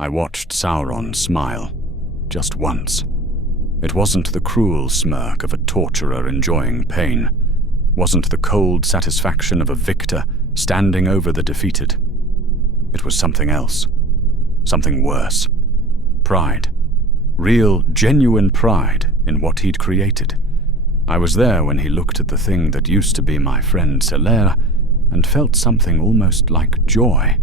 I watched Sauron smile, just once. It wasn't the cruel smirk of a torturer enjoying pain, wasn't the cold satisfaction of a victor standing over the defeated. It was something else, something worse. Pride. Real, genuine pride in what he'd created. I was there when he looked at the thing that used to be my friend Silera and felt something almost like joy.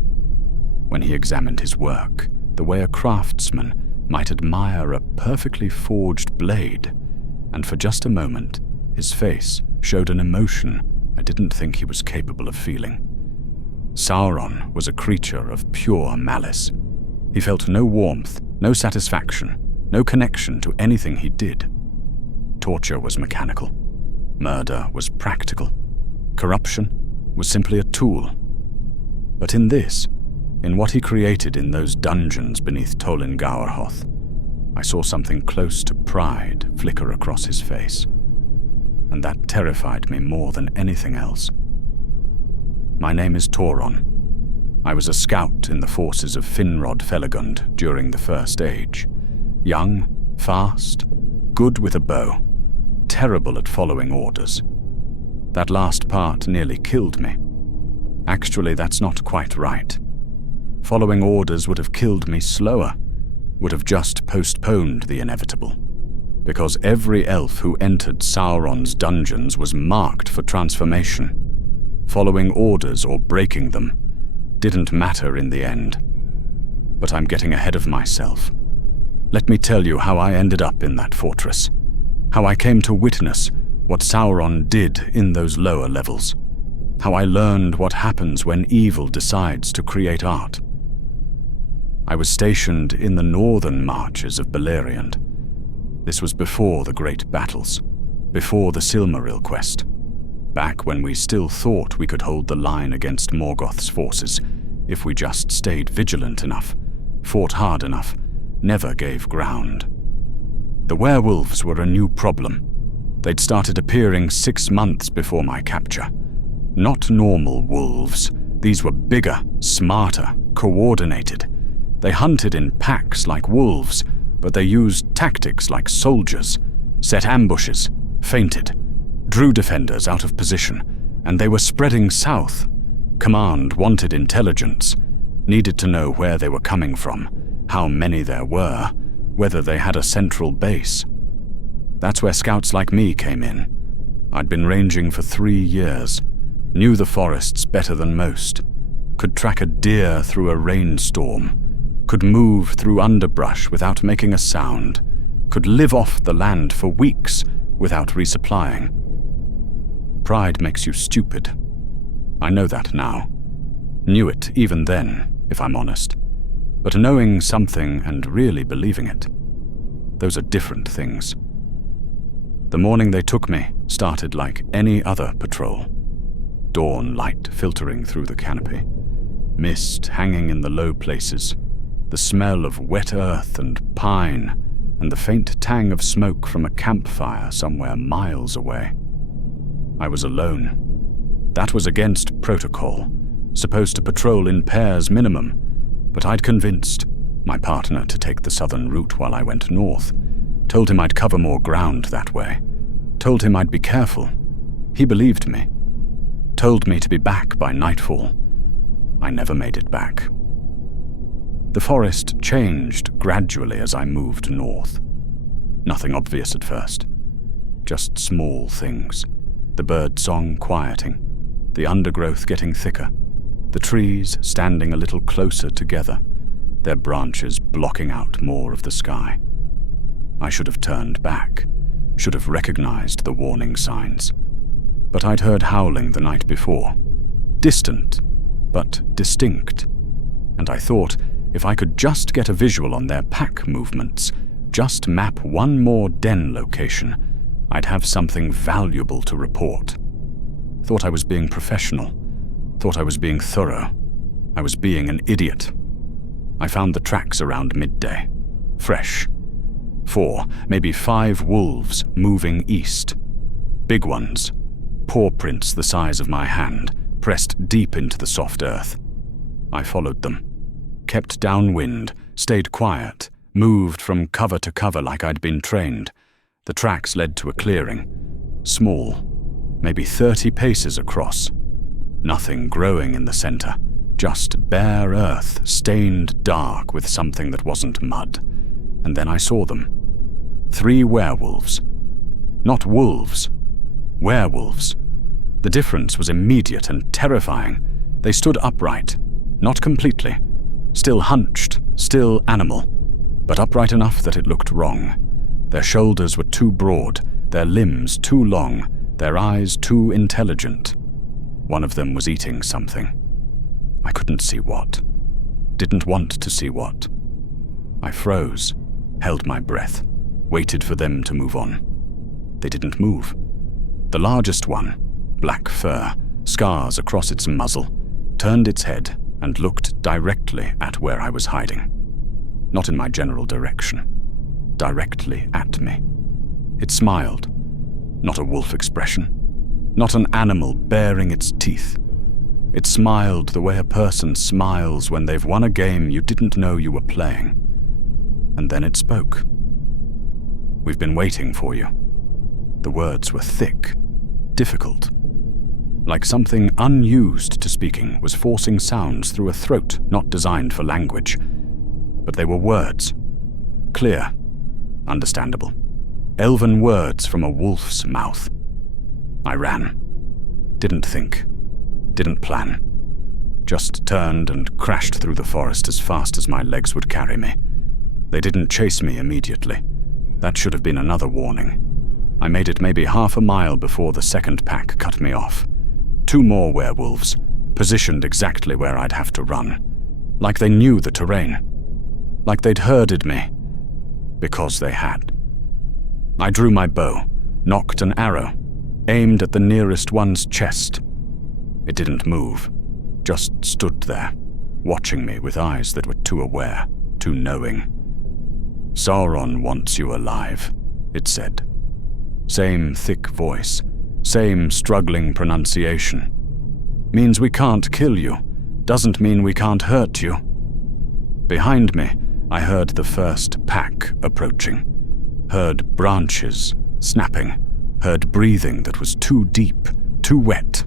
When he examined his work, the way a craftsman might admire a perfectly forged blade, and for just a moment, his face showed an emotion I didn't think he was capable of feeling. Sauron was a creature of pure malice. He felt no warmth, no satisfaction, no connection to anything he did. Torture was mechanical. Murder was practical. Corruption was simply a tool. But in this, in what he created in those dungeons beneath Tol-in-Gaurhoth, I saw something close to pride flicker across his face. And that terrified me more than anything else. My name is Tauron. I was a scout in the forces of Finrod Felagund during the First Age. Young, fast, good with a bow, terrible at following orders. That last part nearly killed me. Actually, that's not quite right. Following orders would have killed me slower, would have just postponed the inevitable. Because every elf who entered Sauron's dungeons was marked for transformation. Following orders or breaking them didn't matter in the end. But I'm getting ahead of myself. Let me tell you how I ended up in that fortress, how I came to witness what Sauron did in those lower levels, how I learned what happens when evil decides to create art. I was stationed in the northern marches of Beleriand. This was before the great battles, before the Silmaril quest, back when we still thought we could hold the line against Morgoth's forces if we just stayed vigilant enough, fought hard enough, never gave ground. The werewolves were a new problem. They'd started appearing 6 months before my capture. Not normal wolves. These were bigger, smarter, coordinated. They hunted in packs like wolves, but they used tactics like soldiers, set ambushes, feinted, drew defenders out of position, and they were spreading south. Command wanted intelligence, needed to know where they were coming from, how many there were, whether they had a central base. That's where scouts like me came in. I'd been ranging for 3 years, knew the forests better than most, could track a deer through a rainstorm, could move through underbrush without making a sound, could live off the land for weeks without resupplying. Pride makes you stupid. I know that now. Knew it even then, if I'm honest. But knowing something and really believing it, those are different things. The morning they took me started like any other patrol. Dawn light filtering through the canopy, mist hanging in the low places, the smell of wet earth and pine, and the faint tang of smoke from a campfire somewhere miles away. I was alone. That was against protocol, supposed to patrol in pairs minimum, but I'd convinced my partner to take the southern route while I went north, told him I'd cover more ground that way, told him I'd be careful. He believed me, told me to be back by nightfall. I never made it back. The forest changed gradually as I moved north. Nothing obvious at first, just small things. The bird song quieting, the undergrowth getting thicker, the trees standing a little closer together, their branches blocking out more of the sky. I should have turned back, should have recognized the warning signs. But I'd heard howling the night before, distant, but distinct, and I thought if I could just get a visual on their pack movements, just map one more den location, I'd have something valuable to report. Thought I was being professional, thought I was being thorough. I was being an idiot. I found the tracks around midday, fresh. 4, maybe 5 wolves moving east. Big ones, paw prints the size of my hand, pressed deep into the soft earth. I followed them. kept downwind, stayed quiet, moved from cover to cover like I'd been trained. The tracks led to a clearing, small, maybe 30 paces across. Nothing growing in the center, just bare earth stained dark with something that wasn't mud. And then I saw them. 3 werewolves. Not wolves. Werewolves. The difference was immediate and terrifying. They stood upright, not completely. Still hunched, still animal, but upright enough that it looked wrong. Their shoulders were too broad, their limbs too long, their eyes too intelligent. One of them was eating something. I couldn't see what. Didn't want to see what. I froze, held my breath, waited for them to move on. They didn't move. The largest one, black fur, scars across its muzzle, turned its head and looked directly at where I was hiding. Not in my general direction. Directly at me. It smiled. Not a wolf expression. Not an animal baring its teeth. It smiled the way a person smiles when they've won a game you didn't know you were playing. And then it spoke. "We've been waiting for you." The words were thick, difficult. Like something unused to speaking was forcing sounds through a throat not designed for language. But they were words. Clear. Understandable. Elven words from a wolf's mouth. I ran. Didn't think. Didn't plan. Just turned and crashed through the forest as fast as my legs would carry me. They didn't chase me immediately. That should have been another warning. I made it maybe half a mile before the second pack cut me off. 2 more werewolves, positioned exactly where I'd have to run. Like they knew the terrain. Like they'd herded me. Because they had. I drew my bow, nocked an arrow, aimed at the nearest one's chest. It didn't move, just stood there, watching me with eyes that were too aware, too knowing. "Sauron wants you alive," it said. Same thick voice, same struggling pronunciation. "Means we can't kill you, doesn't mean we can't hurt you." Behind me, I heard the first pack approaching. Heard branches snapping. Heard breathing that was too deep, too wet.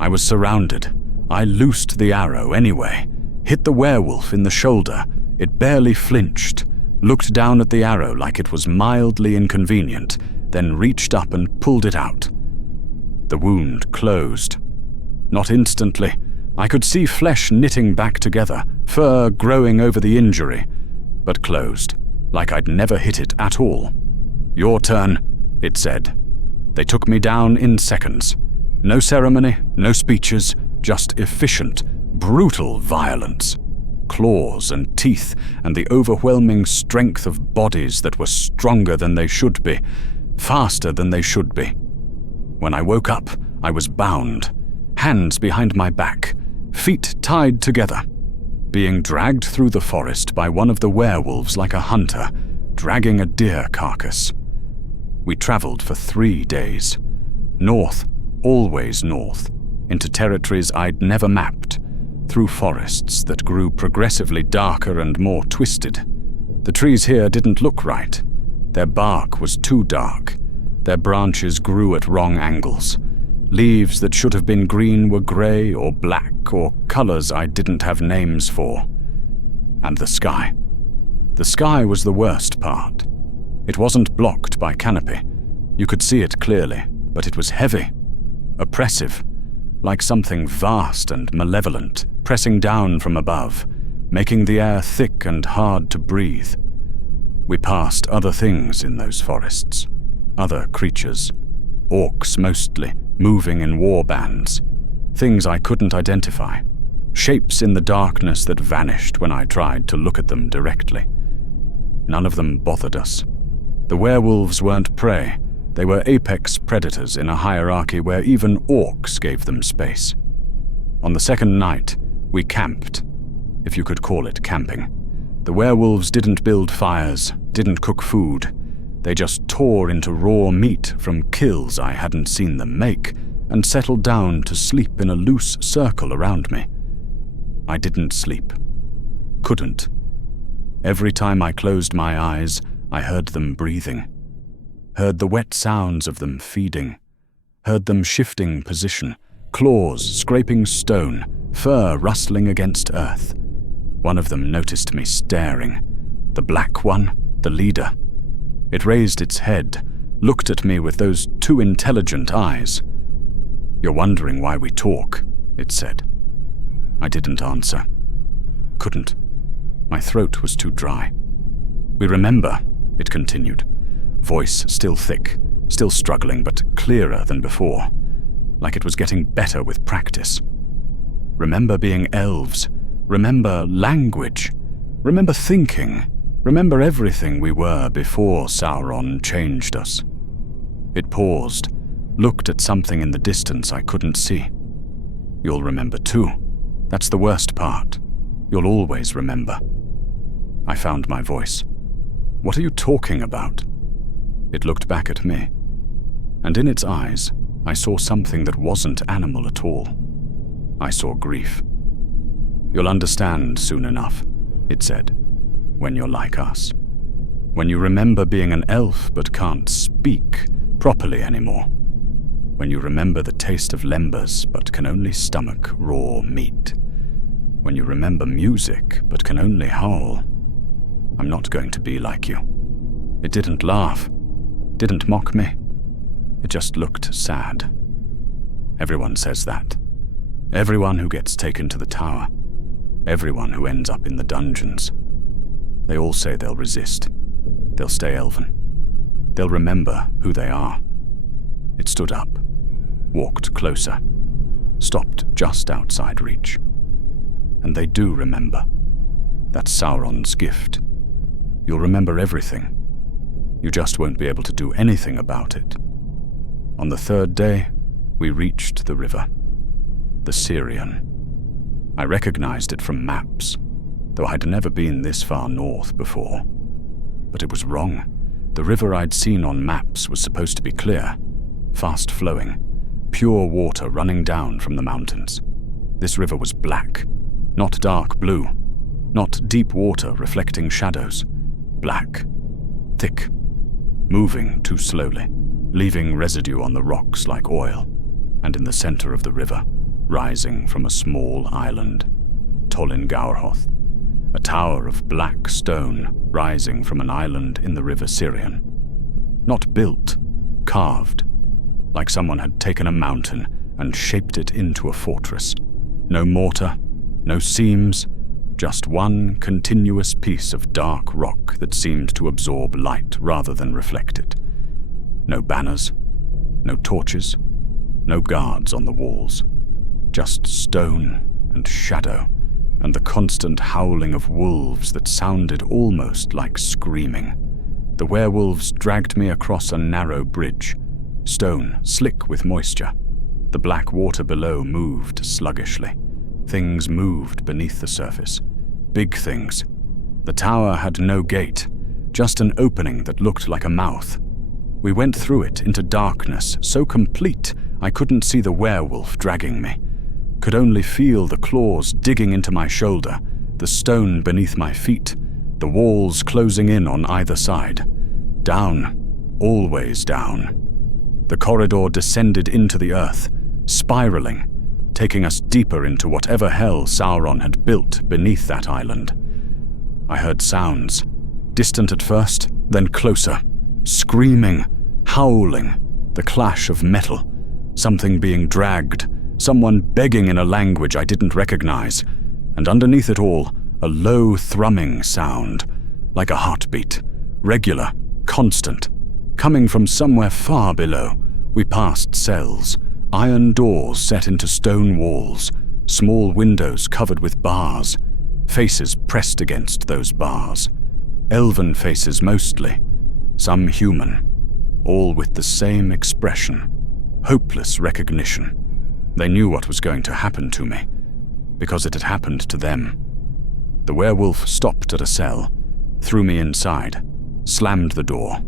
I was surrounded. I loosed the arrow anyway. Hit the werewolf in the shoulder. It barely flinched. Looked down at the arrow like it was mildly inconvenient, then reached up and pulled it out. The wound closed. Not instantly. I could see flesh knitting back together, fur growing over the injury, but closed, like I'd never hit it at all. "Your turn," it said. They took me down in seconds. No ceremony, no speeches, just efficient, brutal violence. Claws and teeth and the overwhelming strength of bodies that were stronger than they should be, faster than they should be. When I woke up, I was bound, hands behind my back, feet tied together, being dragged through the forest by one of the werewolves like a hunter, dragging a deer carcass. We traveled for 3 days. North, always north, into territories I'd never mapped, through forests that grew progressively darker and more twisted. The trees here didn't look right. Their bark was too dark. Their branches grew at wrong angles. Leaves that should have been green were grey or black or colors I didn't have names for. And the sky. The sky was the worst part. It wasn't blocked by canopy. You could see it clearly, but it was heavy, oppressive, like something vast and malevolent pressing down from above, making the air thick and hard to breathe. We passed other things in those forests, other creatures, orcs mostly, moving in war bands, things I couldn't identify, shapes in the darkness that vanished when I tried to look at them directly. None of them bothered us. The werewolves weren't prey. They were apex predators in a hierarchy where even orcs gave them space. On the second night, we camped, if you could call it camping. The werewolves didn't build fires, didn't cook food. They just tore into raw meat from kills I hadn't seen them make and settled down to sleep in a loose circle around me. I didn't sleep. couldn't. Every time I closed my eyes, I heard them breathing, heard the wet sounds of them feeding, heard them shifting position, claws scraping stone, fur rustling against earth. One of them noticed me staring. The black one, the leader. It raised its head, looked at me with those two intelligent eyes. "You're wondering why we talk," it said. I didn't answer. Couldn't. My throat was too dry. "We remember," it continued, voice still thick, still struggling but clearer than before, like it was getting better with practice. "Remember being elves, remember language, remember thinking, remember everything we were before Sauron changed us." It paused, looked at something in the distance I couldn't see. "You'll remember too. That's the worst part. You'll always remember." I found my voice. "What are you talking about?" It looked back at me, and in its eyes, I saw something that wasn't animal at all. I saw grief. "You'll understand soon enough," it said, "when you're like us. When you remember being an elf but can't speak properly anymore. When you remember the taste of lembas but can only stomach raw meat. When you remember music but can only howl. I'm not going to be like you." It didn't laugh, didn't mock me. It just looked sad. Everyone says that. Everyone who gets taken to the tower. Everyone who ends up in the dungeons. They all say they'll resist. They'll stay elven. They'll remember who they are. It stood up, walked closer, stopped just outside reach. And they do remember. That's Sauron's gift. You'll remember everything. You just won't be able to do anything about it. On the third day, we reached the river. The Sirion. I recognized it from maps, though I'd never been this far north before. But it was wrong. The river I'd seen on maps was supposed to be clear, fast-flowing, pure water running down from the mountains. This river was black, not dark blue, not deep water reflecting shadows. Black, thick, moving too slowly, leaving residue on the rocks like oil, and in the center of the river, rising from a small island, Tol-in-Gaurhoth, a tower of black stone rising from an island in the river Sirion. Not built, carved, like someone had taken a mountain and shaped it into a fortress. No mortar, no seams, just one continuous piece of dark rock that seemed to absorb light rather than reflect it. No banners, no torches, no guards on the walls. Just stone and shadow, and the constant howling of wolves that sounded almost like screaming. The werewolves dragged me across a narrow bridge, stone slick with moisture. The black water below moved sluggishly. Things moved beneath the surface. Big things. The tower had no gate, just an opening that looked like a mouth. We went through it into darkness so complete I couldn't see the werewolf dragging me. Could only feel the claws digging into my shoulder, the stone beneath my feet, the walls closing in on either side. Down, always down. The corridor descended into the earth, spiraling, taking us deeper into whatever hell Sauron had built beneath that island. I heard sounds, distant at first, then closer, screaming, howling, the clash of metal, something being dragged, someone begging in a language I didn't recognize, and underneath it all, a low thrumming sound, like a heartbeat, regular, constant, coming from somewhere far below. We passed cells, iron doors set into stone walls, small windows covered with bars, faces pressed against those bars, elven faces mostly, some human, all with the same expression, hopeless recognition. They knew what was going to happen to me, because it had happened to them. The werewolf stopped at a cell, threw me inside, slammed the door.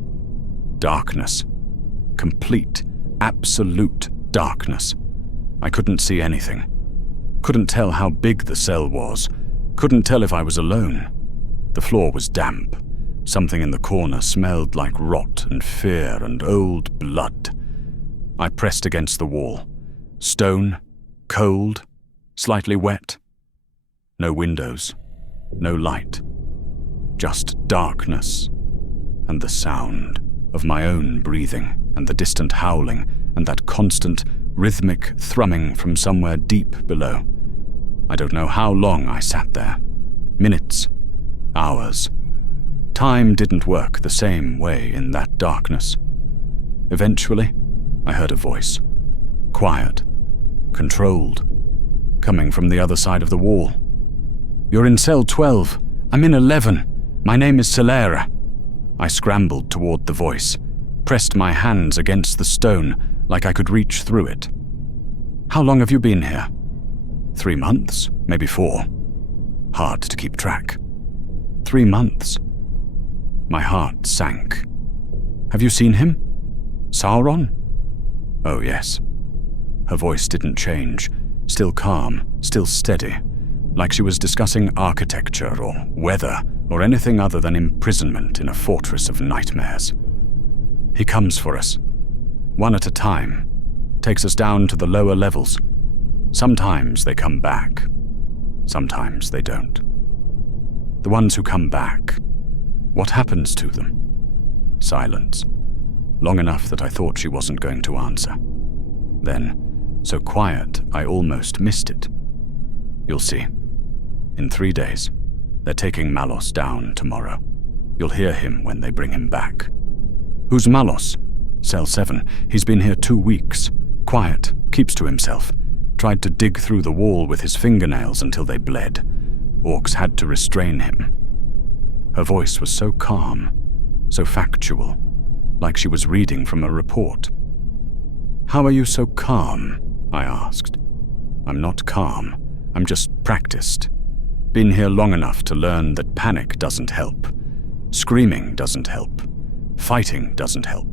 Darkness. Complete, absolute darkness. I couldn't see anything. Couldn't tell how big the cell was, Couldn't tell if I was alone. The floor was damp. Something in the corner smelled like rot and fear and old blood. I pressed against the wall. Stone, cold, slightly wet. No windows, no light. Just darkness and the sound of my own breathing and the distant howling and that constant, rhythmic thrumming from somewhere deep below. I don't know how long I sat there. Minutes, hours. Time didn't work the same way in that darkness. Eventually, I heard a voice. Quiet, controlled, coming from the other side of the wall. "You're in cell 12. I'm in 11. My name is Silera." I scrambled toward the voice, pressed my hands against the stone like I could reach through it. "How long have you been here?" 3 months, maybe 4. Hard to keep track. 3 months. My heart sank. "Have you seen him? Sauron?" "Oh, yes." Her voice didn't change, still calm, still steady, like she was discussing architecture or weather or anything other than imprisonment in a fortress of nightmares. "He comes for us, one at a time, takes us down to the lower levels. Sometimes they come back, sometimes they don't. The ones who come back, what happens to them?" Silence, long enough that I thought she wasn't going to answer. Then, so quiet I almost missed it. "You'll see. In 3 days. They're taking Malos down tomorrow. You'll hear him when they bring him back." "Who's Malos?" "Cell 7. He's been here 2 weeks. Quiet, keeps to himself. Tried to dig through the wall with his fingernails until they bled. Orcs had to restrain him." Her voice was so calm, so factual, like she was reading from a report. "How are you so calm?" I asked. "I'm not calm. I'm just practiced. Been here long enough to learn that panic doesn't help. Screaming doesn't help. Fighting doesn't help.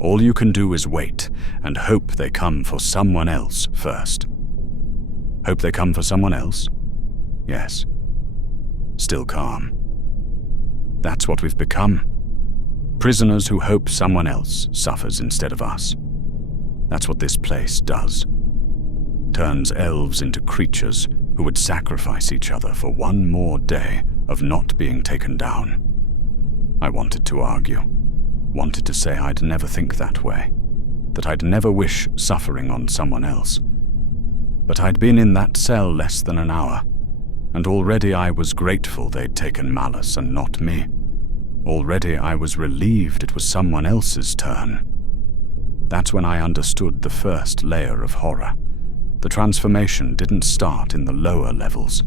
All you can do is wait and hope they come for someone else first." "Hope they come for someone else?" "Yes." Still calm. "That's what we've become. Prisoners who hope someone else suffers instead of us. That's what this place does. Turns elves into creatures who would sacrifice each other for one more day of not being taken down." I wanted to argue, wanted to say I'd never think that way, that I'd never wish suffering on someone else. But I'd been in that cell less than an hour, and already I was grateful they'd taken Malos and not me. Already I was relieved it was someone else's turn. That's when I understood the first layer of horror. The transformation didn't start in the lower levels.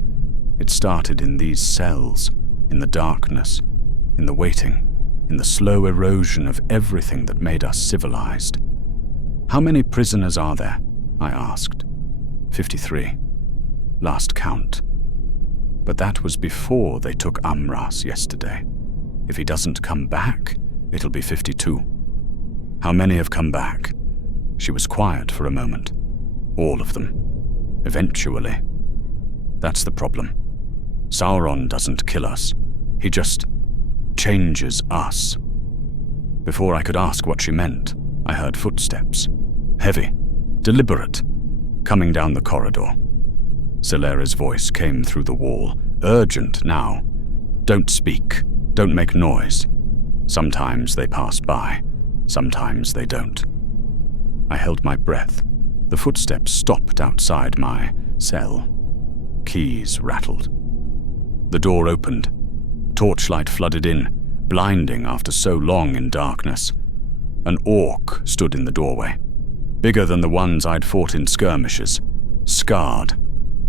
It started in these cells, in the darkness, in the waiting, in the slow erosion of everything that made us civilized. "How many prisoners are there?" I asked. 53. Last count. But that was before they took Amras yesterday. If he doesn't come back, it'll be 52. "How many have come back?" She was quiet for a moment. "All of them. Eventually. That's the problem. Sauron doesn't kill us. He just changes us." Before I could ask what she meant, I heard footsteps. Heavy, deliberate, coming down the corridor. Silera's voice came through the wall, urgent now. "Don't speak. Don't make noise. Sometimes they pass by. Sometimes they don't." I held my breath. The footsteps stopped outside my cell. Keys rattled. The door opened. Torchlight flooded in, blinding after so long in darkness. An orc stood in the doorway, bigger than the ones I'd fought in skirmishes, scarred,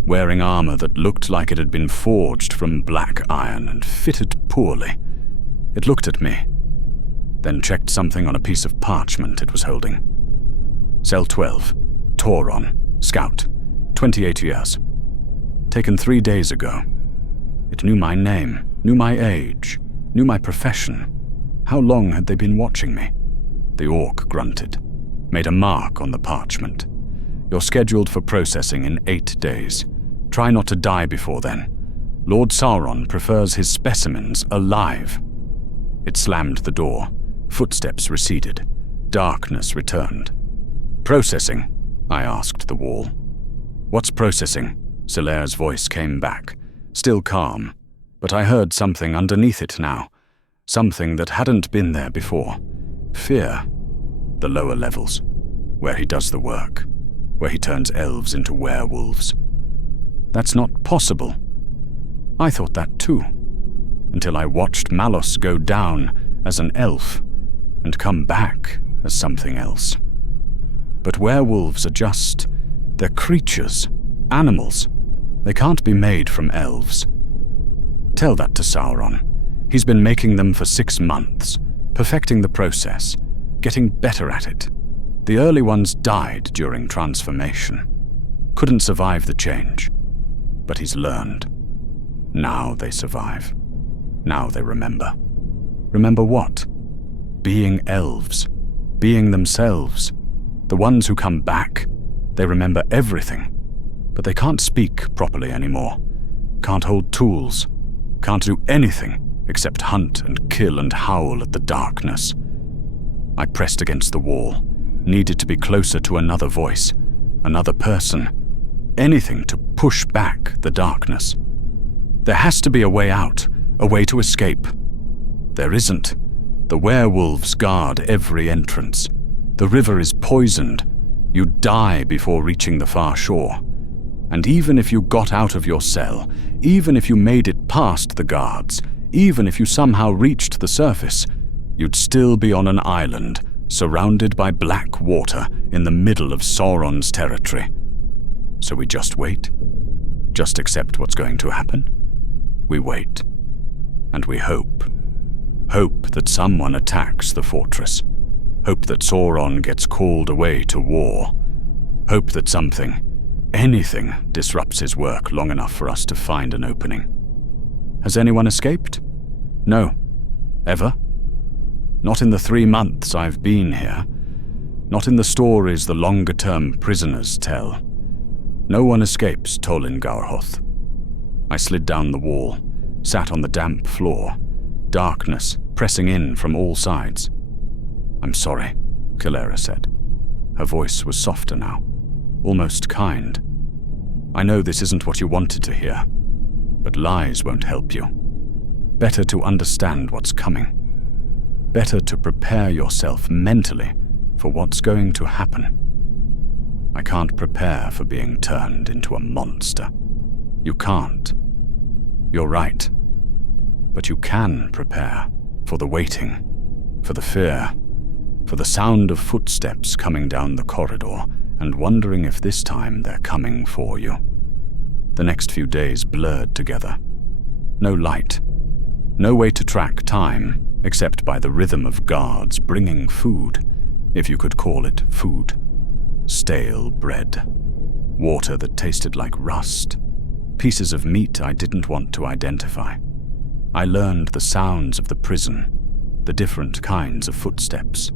wearing armor that looked like it had been forged from black iron and fitted poorly. It looked at me, then checked something on a piece of parchment it was holding. "Cell 12, Tauron, Scout, 28 years. Taken 3 days ago. It knew my name, knew my age, knew my profession. How long had they been watching me?" The orc grunted, made a mark on the parchment. "You're scheduled for processing in 8 days. Try not to die before then. Lord Sauron prefers his specimens alive. It slammed the door. Footsteps receded. Darkness returned. Processing, I asked the wall. What's processing? Silera's voice came back, still calm, but I heard something underneath it now. Something that hadn't been there before. Fear. The lower levels, where he does the work, where he turns elves into werewolves. That's not possible. I thought that too, until I watched Malos go down as an elf and come back as something else. But werewolves are they're creatures, animals. They can't be made from elves. Tell that to Sauron. He's been making them for 6 months, perfecting the process, getting better at it. The early ones died during transformation. Couldn't survive the change. But he's learned. Now they survive. Now they remember. Remember what? Being elves. Being themselves. The ones who come back. They remember everything. But they can't speak properly anymore. Can't hold tools. Can't do anything except hunt and kill and howl at the darkness. I pressed against the wall, needed to be closer to another voice, another person, anything to push back the darkness. There has to be a way out, a way to escape. There isn't. The werewolves guard every entrance. The river is poisoned. You'd die before reaching the far shore. And even if you got out of your cell, even if you made it past the guards, even if you somehow reached the surface, you'd still be on an island, surrounded by black water in the middle of Sauron's territory. So we just wait. Just accept what's going to happen. We wait. And we hope. Hope that someone attacks the fortress. Hope that Sauron gets called away to war. Hope that something, anything, disrupts his work long enough for us to find an opening. Has anyone escaped? No. Ever? Not in the 3 months I've been here. Not in the stories the longer-term prisoners tell. No one escapes Tol-in-Gaurhoth. I slid down the wall, sat on the damp floor, darkness pressing in from all sides. I'm sorry, Silera said. Her voice was softer now, almost kind. I know this isn't what you wanted to hear, but lies won't help you. Better to understand what's coming. Better to prepare yourself mentally for what's going to happen. I can't prepare for being turned into a monster. You can't. You're right. But you can prepare for the waiting, for the fear, for the sound of footsteps coming down the corridor and wondering if this time they're coming for you. The next few days blurred together. No light. No way to track time except by the rhythm of guards bringing food, if you could call it food. Stale bread. Water that tasted like rust. Pieces of meat I didn't want to identify. I learned the sounds of the prison, the different kinds of footsteps.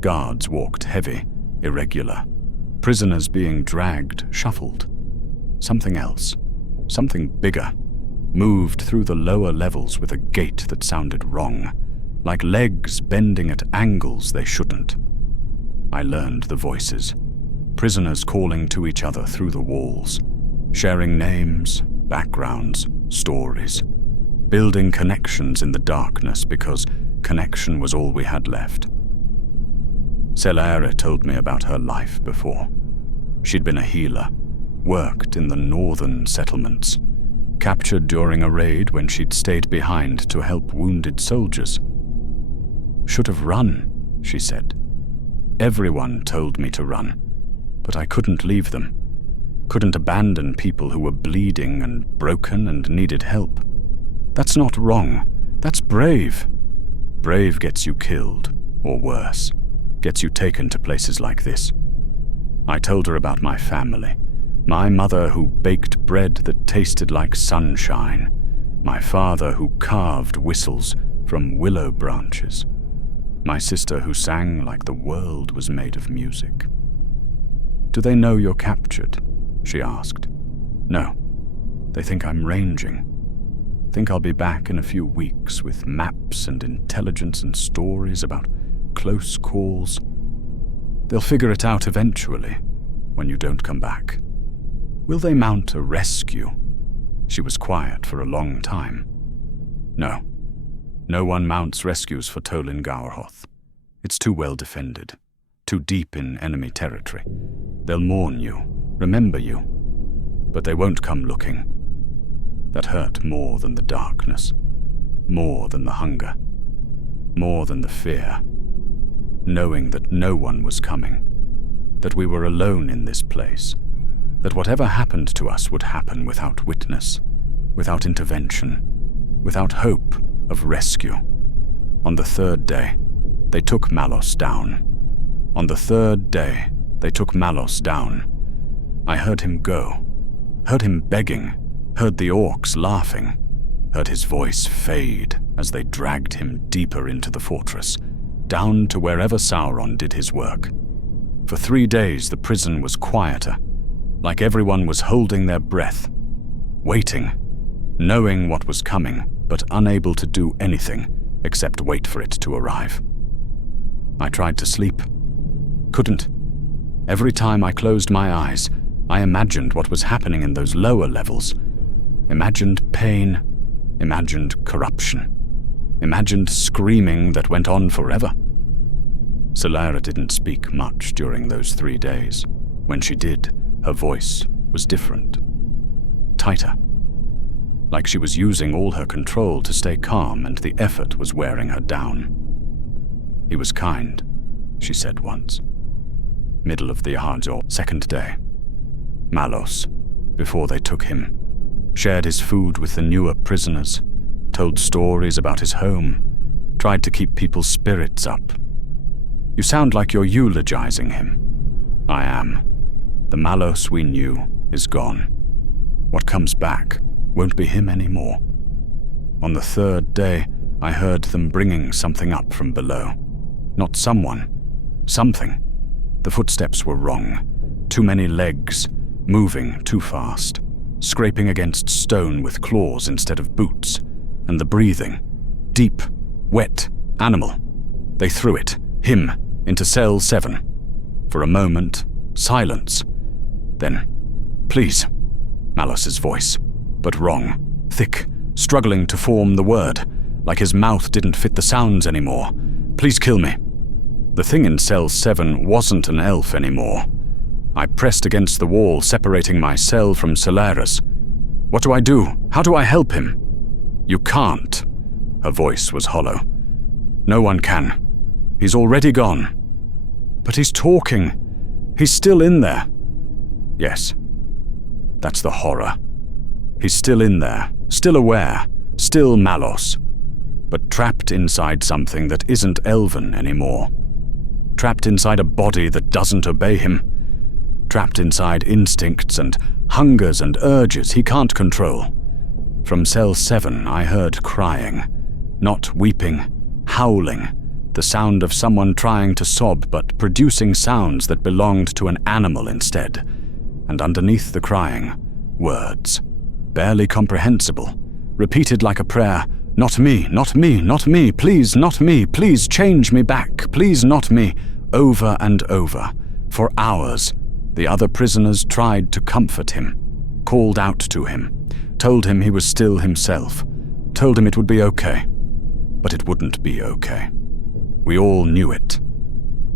Guards walked heavy, irregular. Prisoners being dragged, shuffled. Something else, something bigger, moved through the lower levels with a gait that sounded wrong, like legs bending at angles they shouldn't. I learned the voices, prisoners calling to each other through the walls, sharing names, backgrounds, stories, building connections in the darkness because connection was all we had left. Silera told me about her life before. She'd been a healer, worked in the northern settlements, captured during a raid when she'd stayed behind to help wounded soldiers. Should have run, she said. Everyone told me to run, but I couldn't leave them. Couldn't abandon people who were bleeding and broken and needed help. That's not wrong. That's brave. Brave gets you killed, or worse, gets you taken to places like this. I told her about my family. My mother who baked bread that tasted like sunshine. My father who carved whistles from willow branches. My sister who sang like the world was made of music. Do they know you're captured? She asked. No. They think I'm ranging. Think I'll be back in a few weeks with maps and intelligence and stories about close calls. They'll figure it out eventually, when you don't come back. Will they mount a rescue? She was quiet for a long time. No. No one mounts rescues for Tol-in-Gaurhoth. It's too well defended, too deep in enemy territory. They'll mourn you, remember you, but they won't come looking. That hurt more than the darkness, more than the hunger, more than the fear. Knowing that no one was coming, that we were alone in this place, that whatever happened to us would happen without witness, without intervention, without hope of rescue. On the third day, they took Malos down. On the third day, they took Malos down. I heard him go, heard him begging, heard the orcs laughing, heard his voice fade as they dragged him deeper into the fortress, down to wherever Sauron did his work. For 3 days the prison was quieter, like everyone was holding their breath, waiting, knowing what was coming, but unable to do anything except wait for it to arrive. I tried to sleep. Couldn't. Every time I closed my eyes, I imagined what was happening in those lower levels. Imagined pain, imagined corruption, imagined screaming that went on forever. Silera didn't speak much during those 3 days. When she did, her voice was different, tighter, like she was using all her control to stay calm and the effort was wearing her down. He was kind, she said once. Middle of the Ahadzor, second day. Malos, before they took him, shared his food with the newer prisoners, told stories about his home, tried to keep people's spirits up. You sound like you're eulogizing him. I am. The Malos we knew is gone. What comes back won't be him anymore. On the third day, I heard them bringing something up from below. Not someone, something. The footsteps were wrong. Too many legs, moving too fast, scraping against stone with claws instead of boots, and the breathing, deep, wet, animal. They threw it, him, into cell 7. For a moment, silence. Then, please, Malos's voice, but wrong, thick, struggling to form the word, like his mouth didn't fit the sounds anymore. Please kill me. The thing in cell 7 wasn't an elf anymore. I pressed against the wall, separating my cell from Silera's. What do I do? How do I help him? You can't. Her voice was hollow. No one can. He's already gone. But he's talking. He's still in there. Yes. That's the horror. He's still in there, still aware, still Malos, but trapped inside something that isn't elven anymore. Trapped inside a body that doesn't obey him. Trapped inside instincts and hungers and urges he can't control. From cell 7 I heard crying, not weeping, howling, the sound of someone trying to sob but producing sounds that belonged to an animal instead. And underneath the crying, words, barely comprehensible, repeated like a prayer. Not me, not me, not me, please, not me, please change me back, please not me, over and over. For hours, the other prisoners tried to comfort him, called out to him, told him he was still himself, told him it would be okay. But it wouldn't be okay. We all knew it.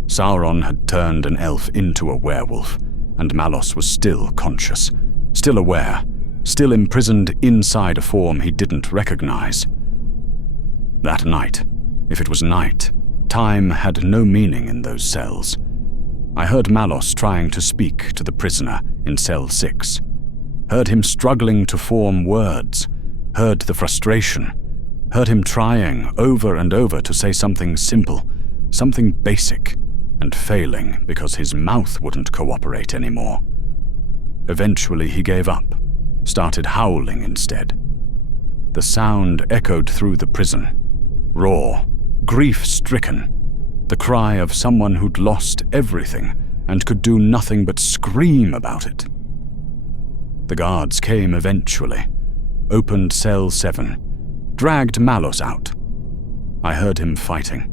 Sauron had turned an elf into a werewolf, and Malos was still conscious, still aware, still imprisoned inside a form he didn't recognize. That night, if it was night, time had no meaning in those cells. I heard Malos trying to speak to the prisoner in cell 6. Heard him struggling to form words. Heard the frustration. Heard him trying over and over to say something simple, something basic, and failing because his mouth wouldn't cooperate anymore. Eventually he gave up, started howling instead. The sound echoed through the prison. Raw, grief-stricken, the cry of someone who'd lost everything and could do nothing but scream about it. The guards came eventually, opened cell 7, dragged Malos out. I heard him fighting,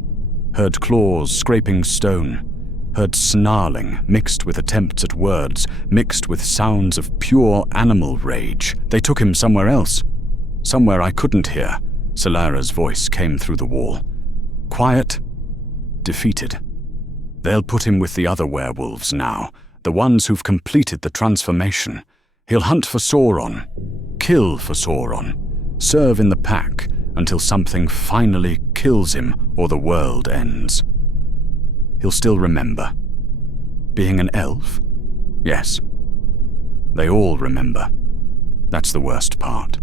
heard claws scraping stone, heard snarling mixed with attempts at words, mixed with sounds of pure animal rage. They took him somewhere else. Somewhere I couldn't hear. Silera's voice came through the wall. Quiet, defeated. They'll put him with the other werewolves now, the ones who've completed the transformation. He'll hunt for Sauron, kill for Sauron, serve in the pack until something finally kills him or the world ends. He'll still remember. Being an elf? Yes. They all remember. That's the worst part.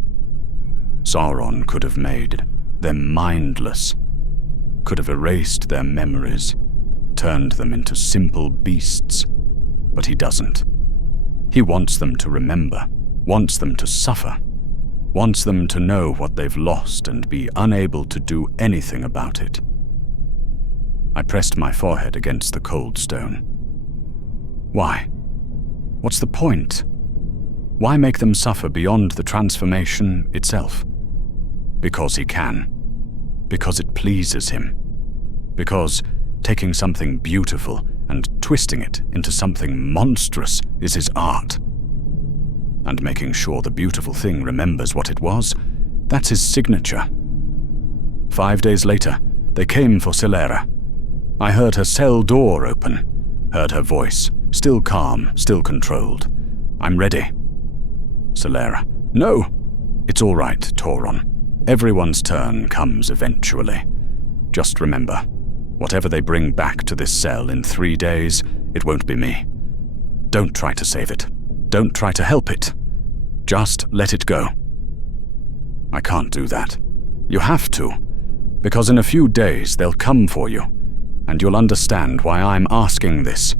Sauron could have made them mindless, could have erased their memories, turned them into simple beasts, but he doesn't. He wants them to remember, wants them to suffer, wants them to know what they've lost and be unable to do anything about it. I pressed my forehead against the cold stone. Why? What's the point? Why make them suffer beyond the transformation itself? Because he can. Because it pleases him. Because taking something beautiful and twisting it into something monstrous is his art. And making sure the beautiful thing remembers what it was, that's his signature. 5 days later, they came for Silera. I heard her cell door open, heard her voice, still calm, still controlled. I'm ready. Silera. No! It's all right, Tauron. Everyone's turn comes eventually. Just remember, whatever they bring back to this cell in 3 days, it won't be me. Don't try to save it. Don't try to help it. Just let it go. I can't do that. You have to, because in a few days they'll come for you, and you'll understand why I'm asking this.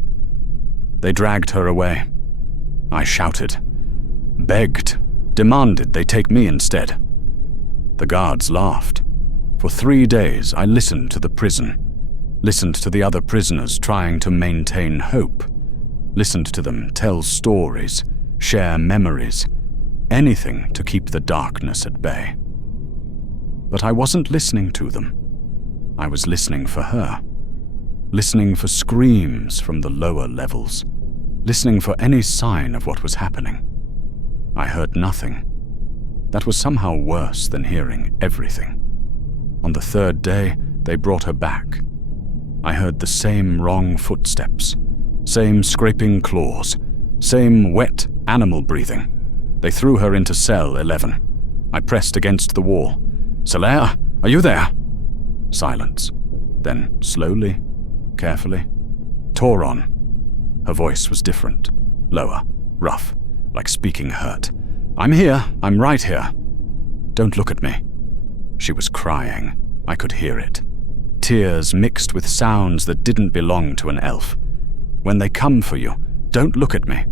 They dragged her away. I shouted, begged, demanded they take me instead. The guards laughed. For 3 days I listened to the prison, listened to the other prisoners trying to maintain hope, listened to them tell stories, share memories, anything to keep the darkness at bay. But I wasn't listening to them. I was listening for her. Listening for screams from the lower levels, listening for any sign of what was happening. I heard nothing. That was somehow worse than hearing everything. On the 3rd day, they brought her back. I heard the same wrong footsteps, same scraping claws, same wet animal breathing. They threw her into cell 11. I pressed against the wall. Silera, are you there? Silence. Then slowly, carefully, Tauron. Her voice was different, lower, rough, like speaking hurt. I'm here, I'm right here. Don't look at me. She was crying. I could hear it. Tears mixed with sounds that didn't belong to an elf. When they come for you, don't look at me.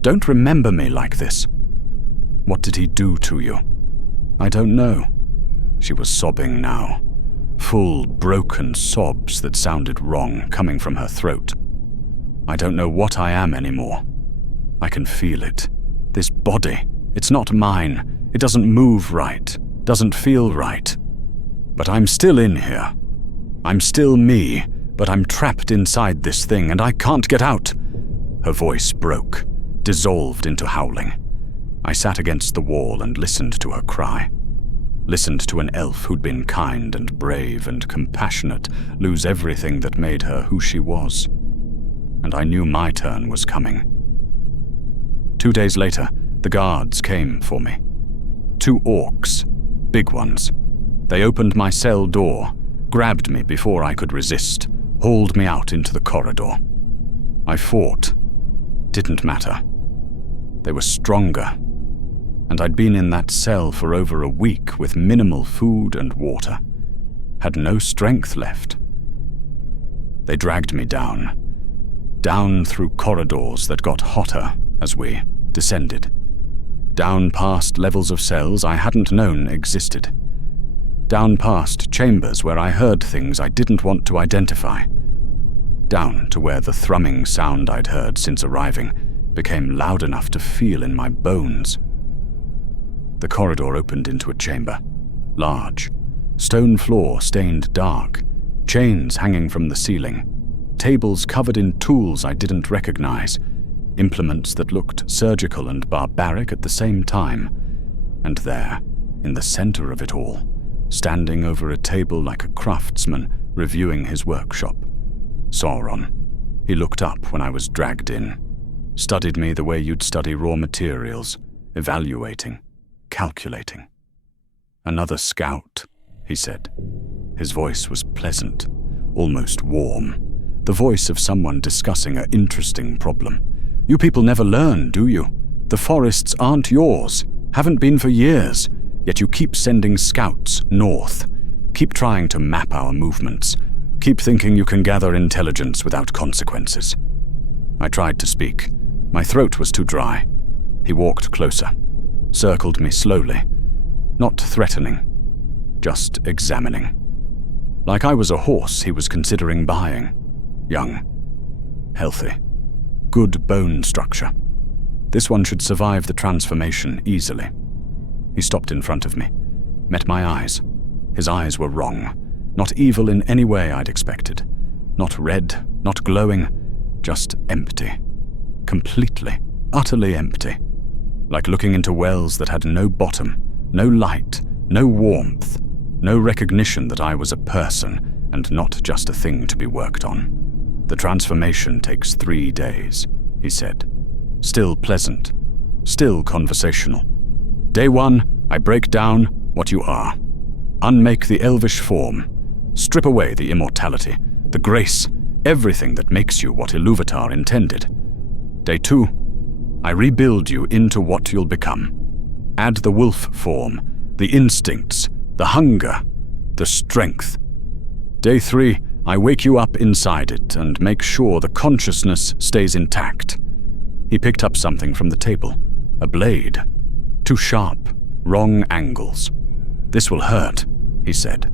Don't remember me like this. What did he do to you? I don't know. She was sobbing now. Full, broken sobs that sounded wrong coming from her throat. I don't know what I am anymore. I can feel it. This body, it's not mine. It doesn't move right, doesn't feel right. But I'm still in here. I'm still me, but I'm trapped inside this thing and I can't get out. Her voice broke, dissolved into howling. I sat against the wall and listened to her cry. Listened to an elf who'd been kind and brave and compassionate lose everything that made her who she was. And I knew my turn was coming. 2 days later, the guards came for me. 2 orcs, big ones. They opened my cell door, grabbed me before I could resist, hauled me out into the corridor. I fought. Didn't matter. They were stronger. And I'd been in that cell for over a week with minimal food and water. Had no strength left. They dragged me down through corridors that got hotter as we descended. Down past levels of cells I hadn't known existed. Down past chambers where I heard things I didn't want to identify. Down to where the thrumming sound I'd heard since arriving became loud enough to feel in my bones. The corridor opened into a chamber. large. Stone floor stained dark, chains hanging from the ceiling, tables covered in tools I didn't recognize, implements that looked surgical and barbaric at the same time. And there, in the center of it all, standing over a table like a craftsman reviewing his workshop, Sauron. He looked up when I was dragged in, studied me the way you'd study raw materials, evaluating, calculating. "Another scout," he said. His voice was pleasant, almost warm, the voice of someone discussing an interesting problem. "You people never learn, do you? The forests aren't yours, haven't been for years, yet you keep sending scouts north. Keep trying to map our movements. Keep thinking you can gather intelligence without consequences." I tried to speak. My throat was too dry. He walked closer, circled me slowly, not threatening, just examining. Like I was a horse he was considering buying. Young, healthy, good bone structure. This one should survive the transformation easily. He stopped in front of me, met my eyes. His eyes were wrong, not evil in any way I'd expected. Not red, not glowing, just empty. Completely, utterly empty. Like looking into wells that had no bottom, no light, no warmth, no recognition that I was a person and not just a thing to be worked on. "The transformation takes 3 days," he said. Still pleasant, still conversational. "Day 1, I break down what you are. Unmake the elvish form. Strip away the immortality, the grace, everything that makes you what Iluvatar intended. Day 2, I rebuild you into what you'll become. Add the wolf form, the instincts, the hunger, the strength. Day 3, I wake you up inside it and make sure the consciousness stays intact." He picked up something from the table, a blade. Too sharp, wrong angles. "This will hurt," he said.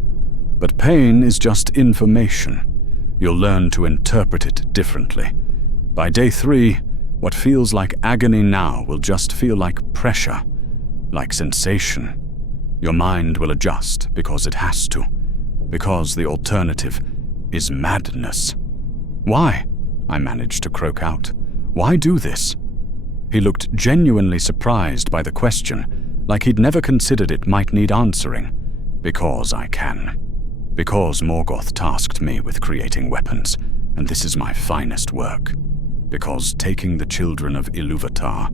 "But pain is just information. You'll learn to interpret it differently. By day 3, what feels like agony now will just feel like pressure, like sensation. Your mind will adjust because it has to, because the alternative is madness." "Why?" I managed to croak out. "Why do this?" He looked genuinely surprised by the question, like he'd never considered it might need answering. "Because I can. Because Morgoth tasked me with creating weapons, and this is my finest work. Because taking the children of Iluvatar,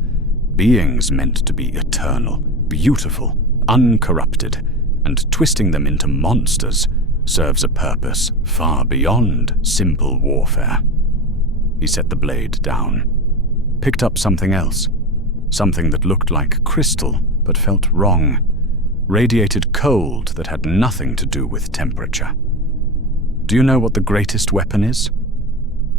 beings meant to be eternal, beautiful, uncorrupted, and twisting them into monsters serves a purpose far beyond simple warfare." He set the blade down, picked up something else, something that looked like crystal but felt wrong, radiated cold that had nothing to do with temperature. "Do you know what the greatest weapon is?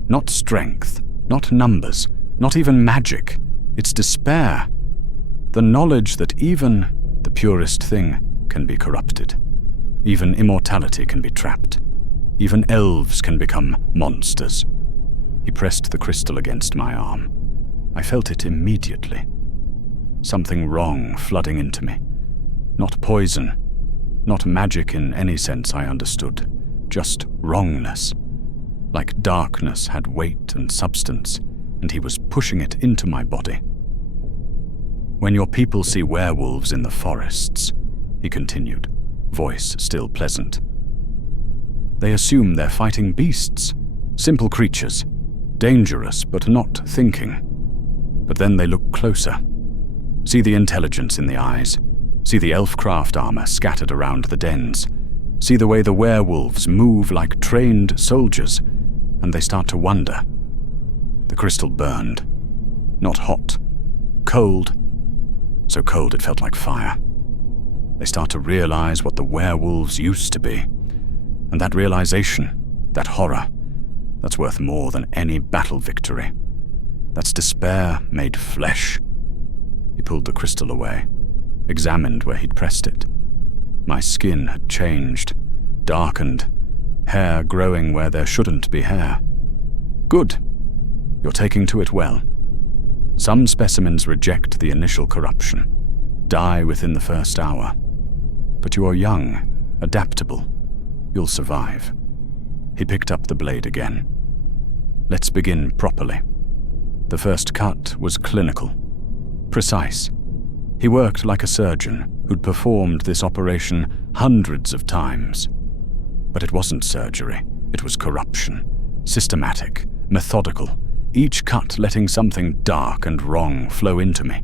Not strength, not numbers, not even magic. It's despair. The knowledge that even the purest thing can be corrupted. Even immortality can be trapped. Even elves can become monsters." He pressed the crystal against my arm. I felt it immediately. Something wrong flooding into me. Not poison, not magic in any sense I understood, just wrongness. Like darkness had weight and substance, and he was pushing it into my body. "When your people see werewolves in the forests," he continued, voice still pleasant, "they assume they're fighting beasts, simple creatures, dangerous but not thinking. But then they look closer, see the intelligence in the eyes, see the elfcraft armor scattered around the dens, see the way the werewolves move like trained soldiers, and they start to wonder." The crystal burned. Not hot, cold, so cold it felt like fire. They start to realize what the werewolves used to be, and that realization, that horror, that's worth more than any battle victory. That's despair made flesh. He pulled the crystal away, examined where he'd pressed it. My skin had changed, darkened, hair growing where there shouldn't be hair. "Good. You're taking to it well. Some specimens reject the initial corruption, die within the first hour. But you are young, adaptable. You'll survive." He picked up the blade again. "Let's begin properly." The first cut was clinical, precise. He worked like a surgeon who'd performed this operation hundreds of times. But it wasn't surgery, it was corruption. Systematic, methodical, each cut letting something dark and wrong flow into me.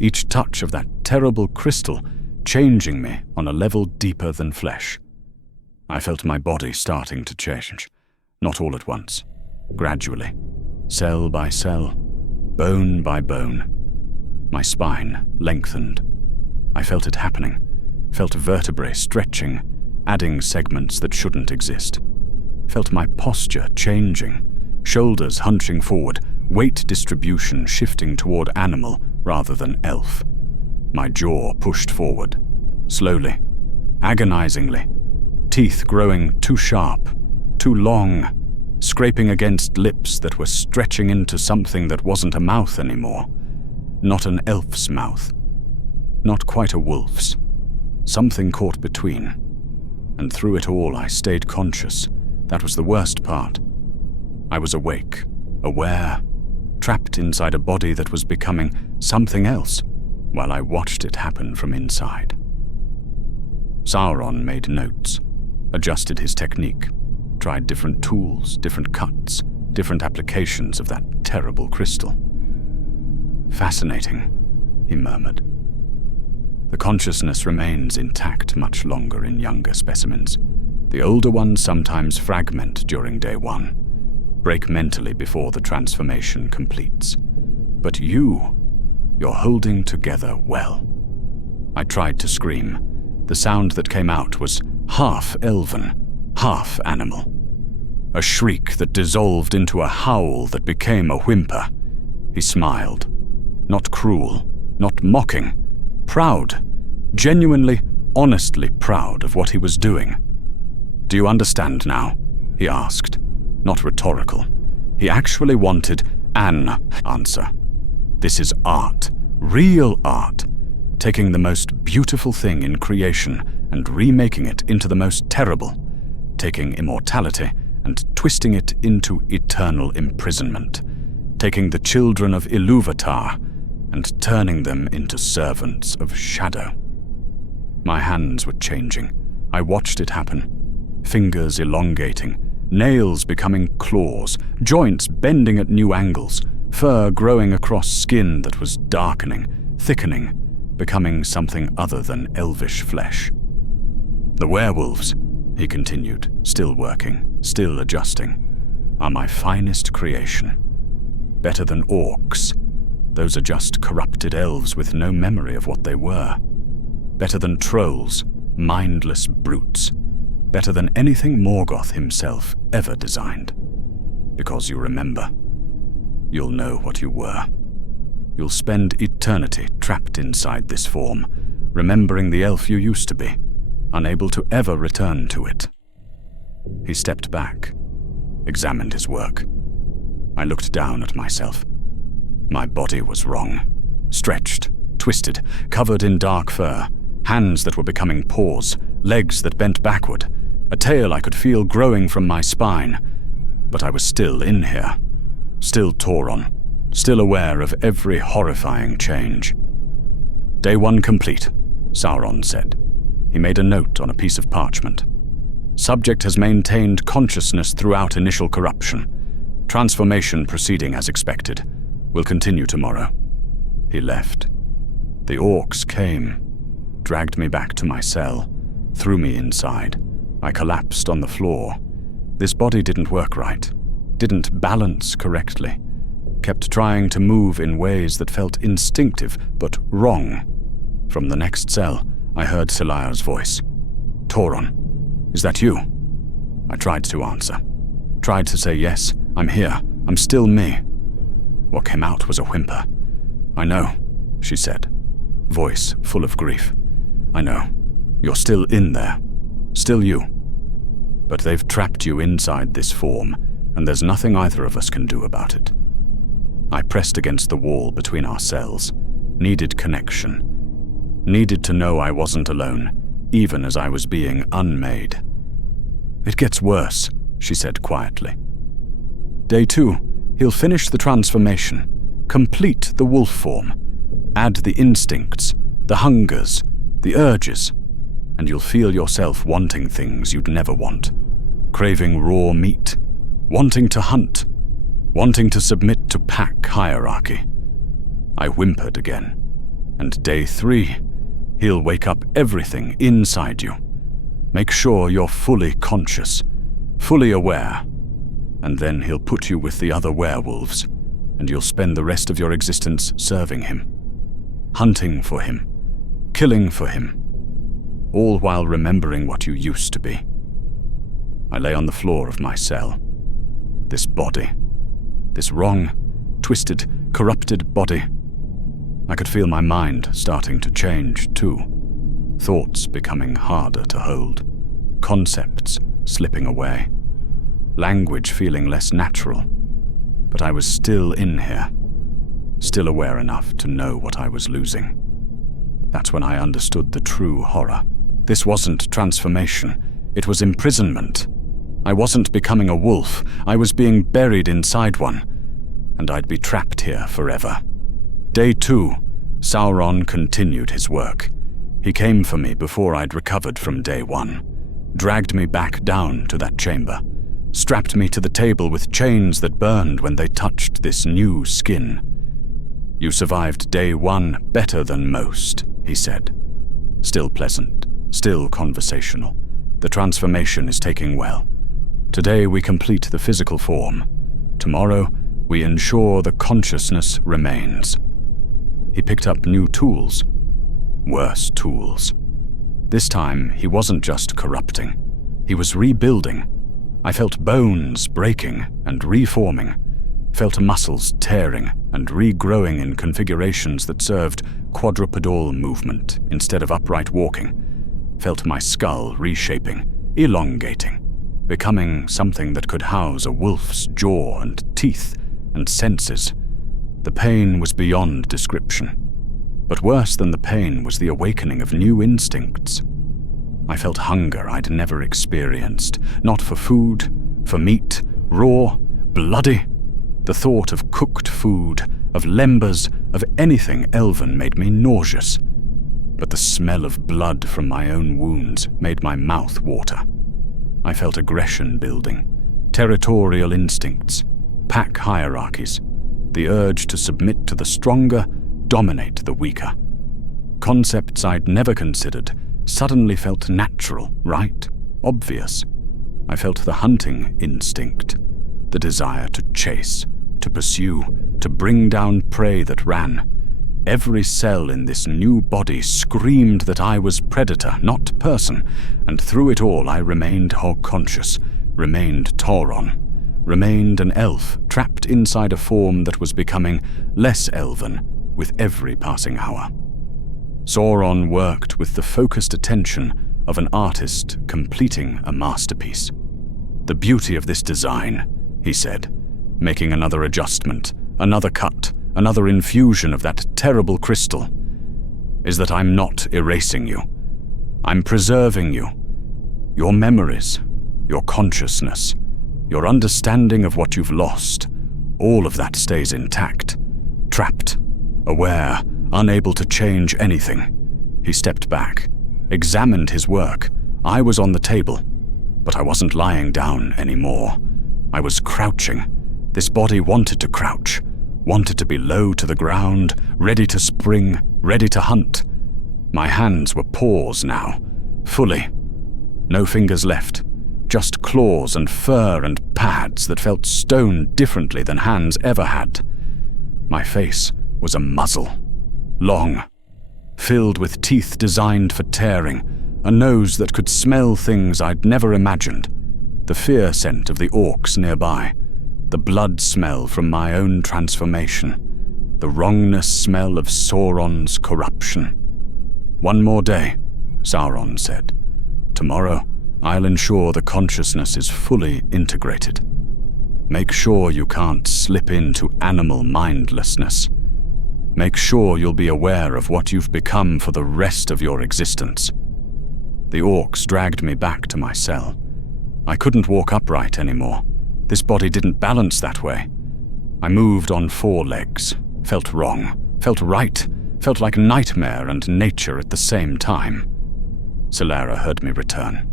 Each touch of that terrible crystal changing me on a level deeper than flesh. I felt my body starting to change, not all at once, gradually, cell by cell, bone by bone. My spine lengthened. I felt it happening, felt vertebrae stretching, adding segments that shouldn't exist. Felt my posture changing, shoulders hunching forward, weight distribution shifting toward animal rather than elf. My jaw pushed forward, slowly, agonizingly, teeth growing too sharp, too long, scraping against lips that were stretching into something that wasn't a mouth anymore. Not an elf's mouth. Not quite a wolf's. Something caught between. And through it all I stayed conscious. That was the worst part. I was awake, aware, trapped inside a body that was becoming something else, while I watched it happen from inside. Sauron made notes, adjusted his technique, tried different tools, different cuts, different applications of that terrible crystal. "Fascinating," he murmured. The consciousness remains intact much longer in younger specimens. The older ones sometimes fragment during day one, break mentally before the transformation completes. But you're holding together well. I tried to scream. The sound that came out was half elven, half animal. A shriek that dissolved into a howl that became a whimper. He smiled. Not cruel, not mocking. Proud. Genuinely, honestly proud of what he was doing. "Do you understand now?" he asked. Not rhetorical. He actually wanted an answer. This is art. Real art. Taking the most beautiful thing in creation and remaking it into the most terrible. Taking immortality and twisting it into eternal imprisonment. Taking the children of Ilúvatar and turning them into servants of shadow. My hands were changing. I watched it happen. Fingers elongating, nails becoming claws, joints bending at new angles, fur growing across skin that was darkening, thickening, becoming something other than elvish flesh. "The werewolves," he continued, still working, still adjusting, "are my finest creation. Better than orcs. Those are just corrupted elves with no memory of what they were. Better than trolls, mindless brutes. Better than anything Morgoth himself ever designed. Because you remember. You'll know what you were. You'll spend eternity trapped inside this form, remembering the elf you used to be, unable to ever return to it." He stepped back, examined his work. I looked down at myself. My body was wrong. Stretched, twisted, covered in dark fur, hands that were becoming paws, legs that bent backward, a tail I could feel growing from my spine. But I was still in here, still Tauron, still aware of every horrifying change. "Day one complete," Sauron said. He made a note on a piece of parchment. "Subject has maintained consciousness throughout initial corruption. Transformation proceeding as expected. Will continue tomorrow." He left. The orcs came, dragged me back to my cell, threw me inside. I collapsed on the floor. This body didn't work right, didn't balance correctly, kept trying to move in ways that felt instinctive but wrong. From the next cell, I heard Silera's voice. "Tauron, is that you?" I tried to answer. Tried to say yes, I'm here, I'm still me. What came out was a whimper. "I know," she said, voice full of grief. "I know. You're still in there. Still you. But they've trapped you inside this form, and there's nothing either of us can do about it." I pressed against the wall between our cells, needed connection. Needed to know I wasn't alone, even as I was being unmade. "It gets worse," she said quietly. "Day 2, he'll finish the transformation, complete the wolf form, add the instincts, the hungers, the urges, and you'll feel yourself wanting things you'd never want, craving raw meat, wanting to hunt, wanting to submit to pack hierarchy." I whimpered again. "And day 3, he'll wake up everything inside you. Make sure you're fully conscious, fully aware, and then he'll put you with the other werewolves, and you'll spend the rest of your existence serving him, hunting for him, killing for him, all while remembering what you used to be." I lay on the floor of my cell. This body, this wrong, twisted, corrupted body. I could feel my mind starting to change too, thoughts becoming harder to hold, concepts slipping away, language feeling less natural, but I was still in here, still aware enough to know what I was losing. That's when I understood the true horror. This wasn't transformation, it was imprisonment. I wasn't becoming a wolf, I was being buried inside one, and I'd be trapped here forever. Day 2, Sauron continued his work. He came for me before I'd recovered from day 1, dragged me back down to that chamber, strapped me to the table with chains that burned when they touched this new skin. "You survived day 1 better than most," he said. Still pleasant, still conversational. "The transformation is taking well. Today we complete the physical form. Tomorrow we ensure the consciousness remains." He picked up new tools. Worse tools. This time he wasn't just corrupting. He was rebuilding. I felt bones breaking and reforming, felt muscles tearing and regrowing in configurations that served quadrupedal movement instead of upright walking, felt my skull reshaping, elongating, becoming something that could house a wolf's jaw and teeth and senses. The pain was beyond description. But worse than the pain was the awakening of new instincts. I felt hunger I'd never experienced, not for food, for meat, raw, bloody. The thought of cooked food, of lembas, of anything elven made me nauseous. But the smell of blood from my own wounds made my mouth water. I felt aggression building, territorial instincts, pack hierarchies, the urge to submit to the stronger, dominate the weaker. Concepts I'd never considered suddenly felt natural, right, obvious. I felt the hunting instinct, the desire to chase, to pursue, to bring down prey that ran. Every cell in this new body screamed that I was predator, not person, and through it all I remained hog-conscious, remained Tauron, remained an elf trapped inside a form that was becoming less elven with every passing hour. Sauron worked with the focused attention of an artist completing a masterpiece. "The beauty of this design," he said, making another adjustment, another cut, another infusion of that terrible crystal, "is that I'm not erasing you. I'm preserving you. Your memories, your consciousness, your understanding of what you've lost, all of that stays intact, trapped, aware, unable to change anything." He stepped back, examined his work. I was on the table, but I wasn't lying down anymore. I was crouching. This body wanted to crouch, wanted to be low to the ground, ready to spring, ready to hunt. My hands were paws now, fully. No fingers left, just claws and fur and pads that felt stone differently than hands ever had. My face was a muzzle, long, filled with teeth designed for tearing, a nose that could smell things I'd never imagined, the fear scent of the orcs nearby, the blood smell from my own transformation, the wrongness smell of Sauron's corruption. "One more day," Sauron said. "Tomorrow, I'll ensure the consciousness is fully integrated. Make sure you can't slip into animal mindlessness. Make sure you'll be aware of what you've become for the rest of your existence." The orcs dragged me back to my cell. I couldn't walk upright anymore. This body didn't balance that way. I moved on 4 legs, felt wrong, felt right, felt like nightmare and nature at the same time. Silera heard me return.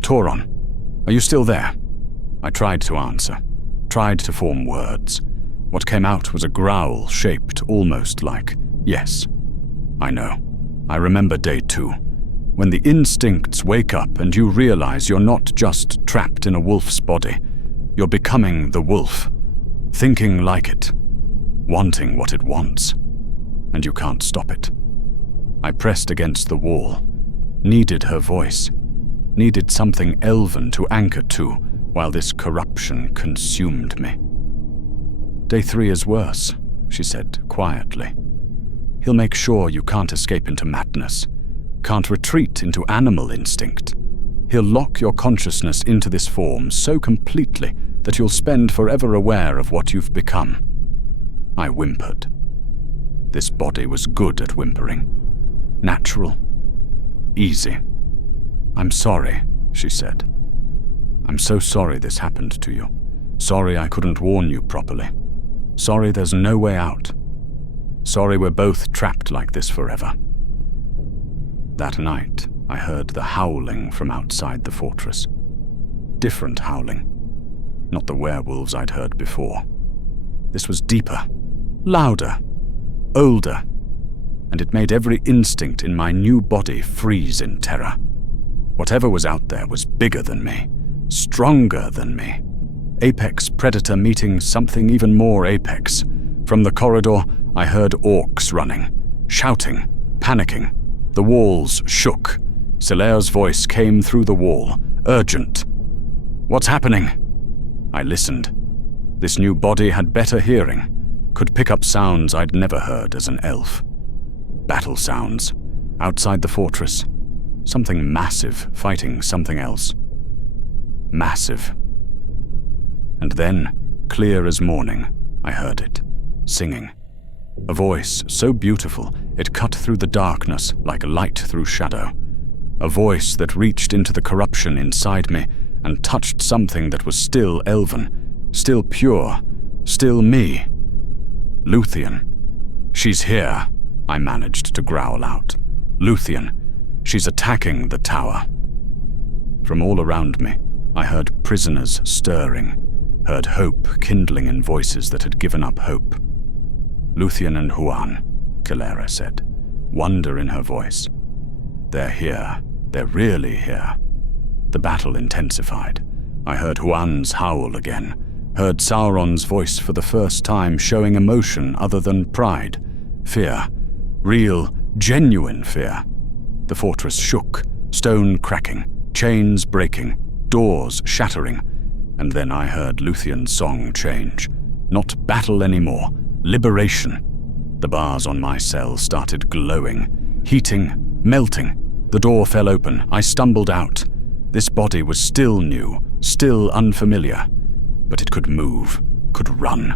"Tauron, are you still there?" I tried to answer, tried to form words. What came out was a growl shaped almost like yes. I know. I remember day 2. When the instincts wake up and you realize you're not just trapped in a wolf's body, you're becoming the wolf, thinking like it, wanting what it wants, and you can't stop it. I pressed against the wall, needed her voice, needed something elven to anchor to while this corruption consumed me. "Day 3 is worse," she said quietly. "He'll make sure you can't escape into madness, can't retreat into animal instinct. He'll lock your consciousness into this form so completely that you'll spend forever aware of what you've become." I whimpered. This body was good at whimpering. Natural. Easy. "I'm sorry," she said. "I'm so sorry this happened to you. Sorry I couldn't warn you properly. Sorry there's no way out. Sorry we're both trapped like this forever." That night, I heard the howling from outside the fortress. Different howling. Not the werewolves I'd heard before. This was deeper, louder, older, and it made every instinct in my new body freeze in terror. Whatever was out there was bigger than me, stronger than me. Apex predator meeting something even more apex. From the corridor, I heard orcs running, shouting, panicking. The walls shook. Silera's voice came through the wall, urgent. "What's happening?" I listened. This new body had better hearing, could pick up sounds I'd never heard as an elf. Battle sounds, outside the fortress. Something massive fighting something else. Massive. And then, clear as morning, I heard it, singing. A voice so beautiful it cut through the darkness like light through shadow. A voice that reached into the corruption inside me and touched something that was still elven, still pure, still me. "Luthien. She's here," I managed to growl out. "Luthien. She's attacking the tower." From all around me, I heard prisoners stirring, heard hope kindling in voices that had given up hope. "Luthien and Huan," Silera said, wonder in her voice. "They're here. They're really here." The battle intensified. I heard Huan's howl again, heard Sauron's voice for the first time showing emotion other than pride, fear, real, genuine fear. The fortress shook, stone cracking, chains breaking, doors shattering, and then I heard Luthien's song change. Not battle anymore, liberation. The bars on my cell started glowing, heating, melting. The door fell open. I stumbled out. This body was still new, still unfamiliar, but it could move, could run.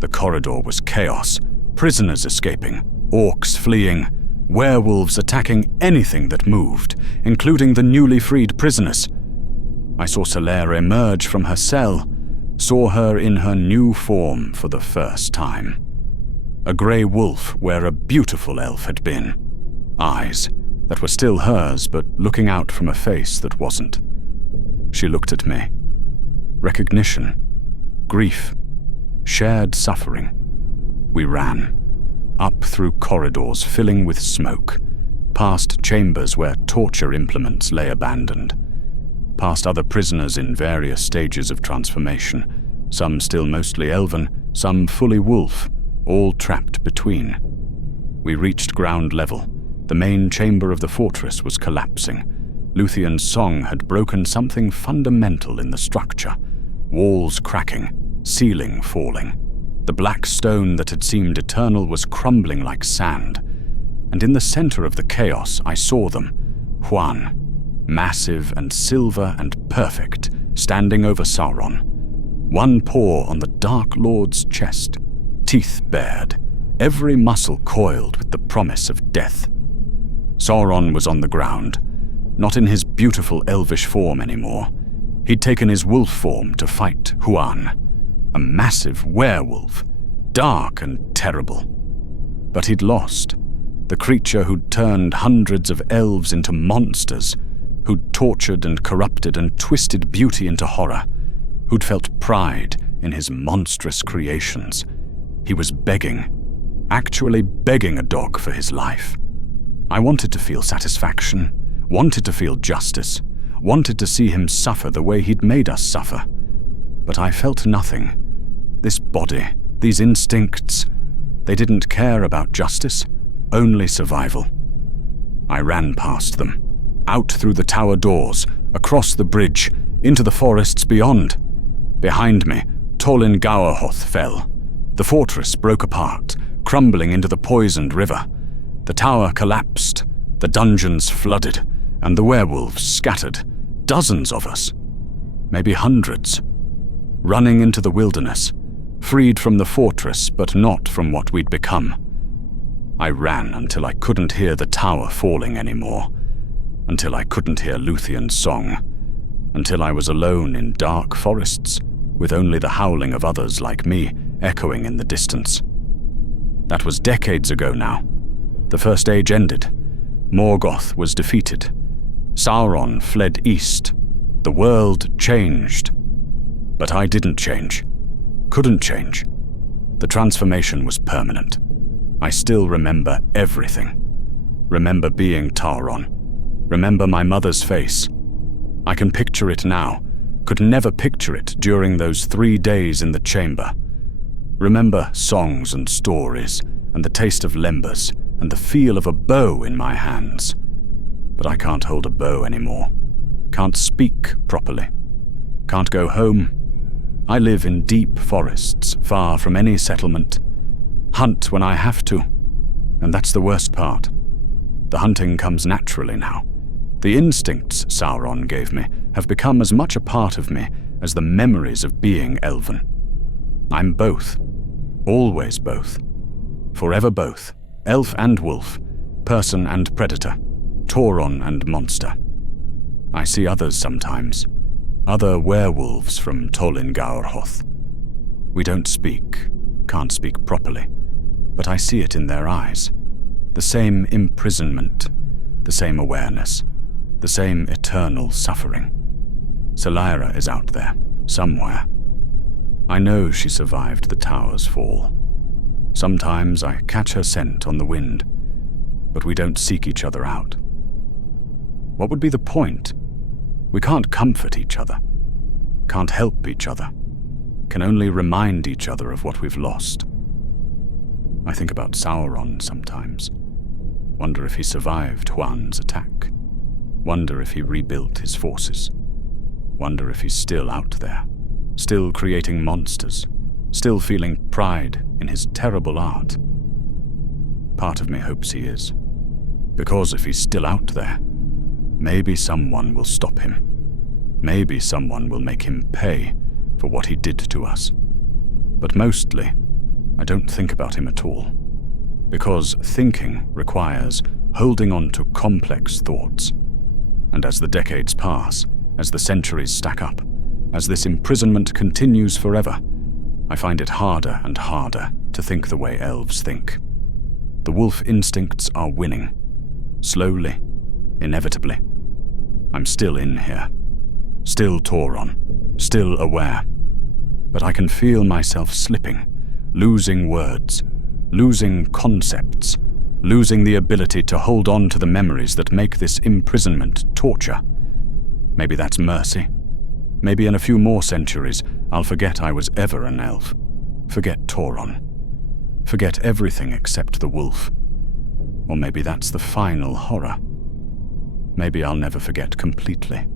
The corridor was chaos, prisoners escaping, orcs fleeing, werewolves attacking anything that moved, including the newly freed prisoners. I saw Silera emerge from her cell, saw her in her new form for the first time. A grey wolf where a beautiful elf had been. Eyes that were still hers but looking out from a face that wasn't. She looked at me. Recognition, grief, shared suffering. We ran. Up through corridors filling with smoke, past chambers where torture implements lay abandoned, past other prisoners in various stages of transformation, some still mostly elven, some fully wolf, all trapped between. We reached ground level. The main chamber of the fortress was collapsing. Luthien's song had broken something fundamental in the structure. Walls cracking, ceiling falling. The black stone that had seemed eternal was crumbling like sand. And in the center of the chaos, I saw them. Huan, massive and silver and perfect, standing over Sauron. One paw on the Dark Lord's chest, teeth bared, every muscle coiled with the promise of death. Sauron was on the ground, Not in his beautiful elvish form anymore. He'd taken his wolf form to fight Huan, a massive werewolf, dark and terrible. But he'd lost. The creature who'd turned hundreds of elves into monsters, who'd tortured and corrupted and twisted beauty into horror, who'd felt pride in his monstrous creations. He was begging, actually begging a dog for his life. I wanted to feel satisfaction, wanted to feel justice, wanted to see him suffer the way he'd made us suffer. But I felt nothing. This body, these instincts, they didn't care about justice, only survival. I ran past them, out through the tower doors, across the bridge, into the forests beyond. Behind me, Tol-in-Gaurhoth fell. The fortress broke apart, crumbling into the poisoned river. The tower collapsed, the dungeons flooded, and the werewolves scattered. Dozens of us, maybe hundreds, running into the wilderness, freed from the fortress but not from what we'd become. I ran until I couldn't hear the tower falling anymore, until I couldn't hear Luthien's song, until I was alone in dark forests, with only the howling of others like me echoing in the distance. That was decades ago now. The First Age ended. Morgoth was defeated. Sauron fled east. The world changed. But I didn't change. Couldn't change. The transformation was permanent. I still remember everything. Remember being Tauron. Remember my mother's face. I can picture it now. Could never picture it during those 3 days in the chamber. Remember songs and stories, and the taste of lembas, and the feel of a bow in my hands. But I can't hold a bow anymore. Can't speak properly. Can't go home. I live in deep forests, far from any settlement. Hunt when I have to, and that's the worst part. The hunting comes naturally now. The instincts Sauron gave me have become as much a part of me as the memories of being elven. I'm both. Always both. Forever both. Elf and wolf. Person and predator. Tauron and monster. I see others sometimes. Other werewolves from Tol-in-Gaurhoth. We don't speak. Can't speak properly. But I see it in their eyes. The same imprisonment. The same awareness. The same eternal suffering. Silera is out there, somewhere. I know she survived the tower's fall. Sometimes I catch her scent on the wind, but we don't seek each other out. What would be the point? We can't comfort each other, can't help each other, can only remind each other of what we've lost. I think about Sauron sometimes. Wonder if he survived Huan's attack. Wonder if he rebuilt his forces. Wonder if he's still out there, still creating monsters, still feeling pride in his terrible art. Part of me hopes he is. Because if he's still out there, maybe someone will stop him. Maybe someone will make him pay for what he did to us. But mostly, I don't think about him at all. Because thinking requires holding on to complex thoughts. And as the decades pass, as the centuries stack up, as this imprisonment continues forever, I find it harder and harder to think the way elves think. The wolf instincts are winning. Slowly, inevitably. I'm still in here. Still Tauron. Still aware. But I can feel myself slipping, losing words, losing concepts, losing the ability to hold on to the memories that make this imprisonment torture. Maybe that's mercy. Maybe in a few more centuries, I'll forget I was ever an elf. Forget Tauron. Forget everything except the wolf. Or maybe that's the final horror. Maybe I'll never forget completely.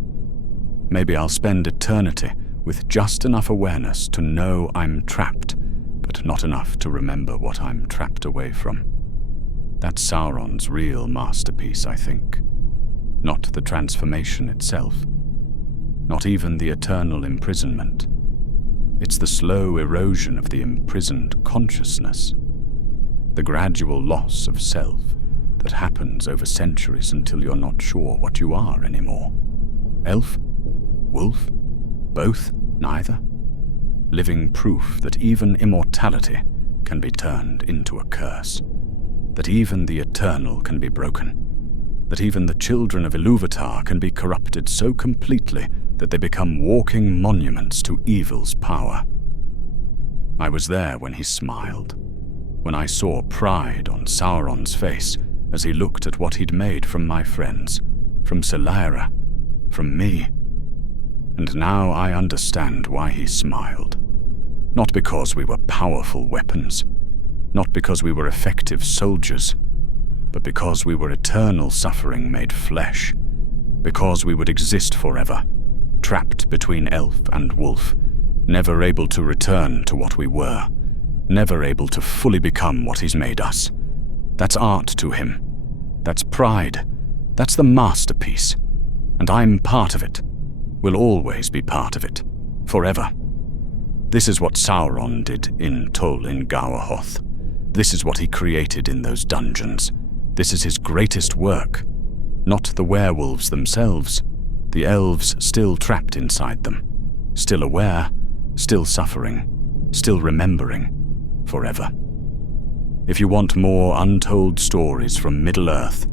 Maybe I'll spend eternity with just enough awareness to know I'm trapped, but not enough to remember what I'm trapped away from. That's Sauron's real masterpiece, I think. Not the transformation itself. Not even the eternal imprisonment. It's the slow erosion of the imprisoned consciousness. The gradual loss of self, that happens over centuries until you're not sure what you are anymore. Elf? Wolf? Both? Neither? Living proof that even immortality can be turned into a curse. That even the eternal can be broken. That even the children of Iluvatar can be corrupted so completely that they become walking monuments to evil's power. I was there when he smiled, when I saw pride on Sauron's face as he looked at what he'd made from my friends, from Silera, from me. And now I understand why he smiled. Not because we were powerful weapons, not because we were effective soldiers, but because we were eternal suffering made flesh, because we would exist forever, trapped between elf and wolf, never able to return to what we were, never able to fully become what he's made us. That's art to him. That's pride. That's the masterpiece. And I'm part of it. Will always be part of it. Forever. This is what Sauron did in Tol-in-Gaurhoth. This is what he created in those dungeons. This is his greatest work. Not the werewolves themselves. The elves still trapped inside them. Still aware. Still suffering. Still remembering. Forever. If you want more untold stories from Middle-earth,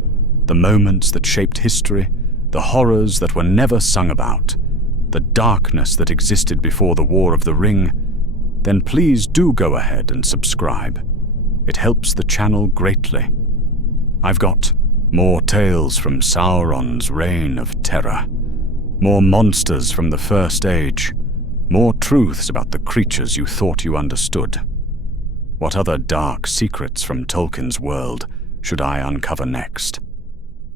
the moments that shaped history, the horrors that were never sung about, the darkness that existed before the War of the Ring, then please do go ahead and subscribe. It helps the channel greatly. I've got more tales from Sauron's reign of terror, more monsters from the First Age, more truths about the creatures you thought you understood. What other dark secrets from Tolkien's world should I uncover next?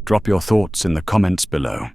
Drop your thoughts in the comments below.